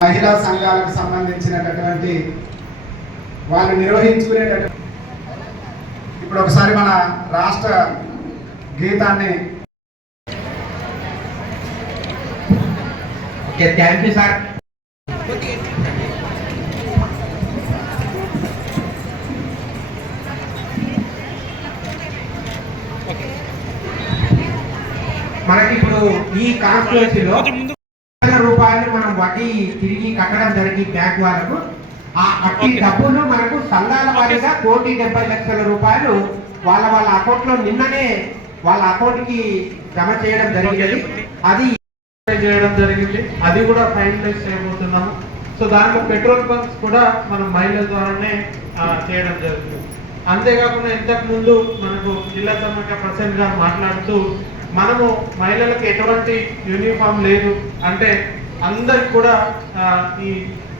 మహిళా సంఘాలకు సంబంధించినటువంటి వాళ్ళు నిర్వహించుకునేటటువంటి ఇప్పుడు ఒకసారి మన రాష్ట్ర గీతాన్ని ఓకే థ్యాంక్ యూ సార్. మనకి ఇప్పుడు ఈ కాన్స్టిట్యూన్సీలో రూపాయలు మనం వడ్డీ తిరిగి కట్టడం జరిగి బ్యాంక్ వాళ్ళకు ఆ అట్టి డబ్బులు మనకు సంఘాల వారీగా కోటి డెబ్బై లక్షల రూపాయలు వాళ్ళ వాళ్ళ అకౌంట్లో నిన్ననే వాళ్ళ అకౌంట్కి జమ చేయడం జరిగింది. అది చేయడం జరిగింది. అది కూడా ఫైనలైజ్ చేయబోతున్నాము. సో దాంట్లో పెట్రోల్ బంక్స్ కూడా మనం మహిళల ద్వారానే చేయడం జరుగుతుంది. అంతేకాకుండా ఇంతకు ముందు మనకు జిల్లా సమాఖ్య ప్రెసిడెంట్ గారు మాట్లాడుతూ మనము మహిళలకు ఎటువంటి యూనిఫామ్ లేదు. అంటే అందరికి కూడా ఈ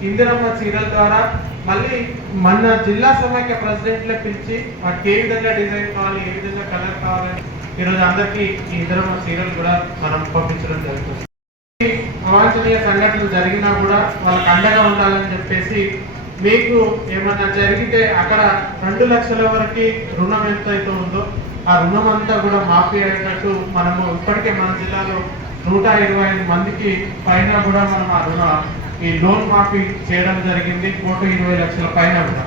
ఇందిరమ్మ చీరల ద్వారా మళ్ళీ మన జిల్లా సమాఖ్య ప్రెసిడెంట్లే పిలిచి వాటికి ఏ విధంగా డిజైన్ కావాలి ఏ విధంగా కలర్ కావాలని ఈరోజు అందరికీ ఈ ఇందిరమ్మ చీరలు కూడా మనం పంపించడం జరుగుతుంది. అవాంఛనీయ సంఘటనలు జరిగినా కూడా వాళ్ళకి అండగా ఉండాలని చెప్పేసి మీకు ఏమన్నా జరిగితే అక్కడ రెండు లక్షల వరకు రుణం ఎంత అయితే ఉందో ఆ రుణం అంతా కూడా మాఫీ అయినట్టు మనము ఇప్పటికే మన జిల్లాలో నూట ఇరవై ఐదు మందికి పైన కూడా మనం ఆ రుణ ఈ లోన్ మాఫీ చేయడం జరిగింది. కోటి ఇరవై లక్షల పైన కూడా.